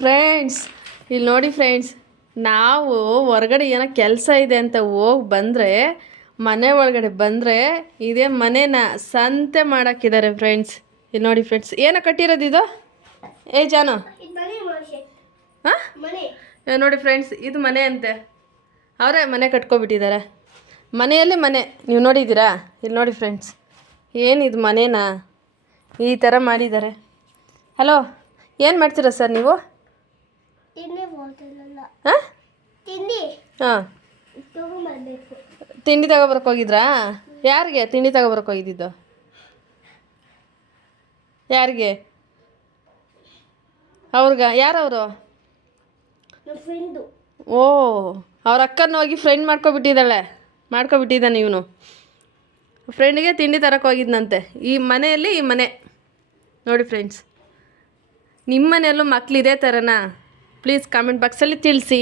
Friends ಇಲ್ಲಿ ನೋಡಿ friends, ನಾವು ಹೊರಗಡೆ ಏನೋ ಕೆಲಸ ಇದೆ ಅಂತ ಹೋಗಿ ಬಂದರೆ, ಮನೆ ಒಳಗಡೆ ಬಂದರೆ ಇದೇ ಮನೇನ ಸಂತೆ ಮಾಡೋಕ್ಕಿದ್ದಾರೆ ಫ್ರೆಂಡ್ಸ್. ಇಲ್ಲಿ ನೋಡಿ ಫ್ರೆಂಡ್ಸ್, ಏನೋ ಕಟ್ಟಿರೋದು ಇದು? ಏ ಜಾನು, ಹಾಂ ನೋಡಿ ಫ್ರೆಂಡ್ಸ್, ಇದು ಮನೆ ಅಂತೆ. ಅವರೇ ಮನೆ ಕಟ್ಕೊಬಿಟ್ಟಿದ್ದಾರೆ. ಮನೆಯಲ್ಲಿ ಮನೆ ನೀವು ನೋಡಿದ್ದೀರಾ? ಇಲ್ಲಿ ನೋಡಿ ಫ್ರೆಂಡ್ಸ್, ಏನಿದು ಮನೇನಾ ಈ ಥರ ಮಾಡಿದ್ದಾರೆ. ಹಲೋ, ಏನು ಮಾಡ್ತೀರಾ ಸರ್ ನೀವು? ಹಾಂ ಹಾಂ, ತಿಂಡಿ ತಗೊಬರಕ್ಕೆ ಹೋಗಿದ್ರಾ? ಯಾರಿಗೆ ತಿಂಡಿ ತಗೊಬರಕ್ಕೆ ಹೋಗಿದ್ದಿದ್ದು? ಯಾರಿಗೆ? ಅವ್ರಿಗ? ಯಾರವರು? ಓ, ಅವ್ರ ಅಕ್ಕನ ಹೋಗಿ ಫ್ರೆಂಡ್ ಮಾಡ್ಕೊಬಿಟ್ಟಿದ್ದಾನೆ ಇವನು. ಫ್ರೆಂಡಿಗೆ ತಿಂಡಿ ತರಕ್ಕೆ ಹೋಗಿದ್ನಂತೆ. ಈ ಮನೆಯಲ್ಲಿ ಈ ಮನೆ ನೋಡಿ ಫ್ರೆಂಡ್ಸ್. ನಿಮ್ಮ ಮನೆಯಲ್ಲೂ ಮಕ್ಳು ಇದೇ ಥರನಾ? ಪ್ಲೀಸ್ ಕಾಮೆಂಟ್ ಬಾಕ್ಸಲ್ಲಿ ತಿಳಿಸಿ.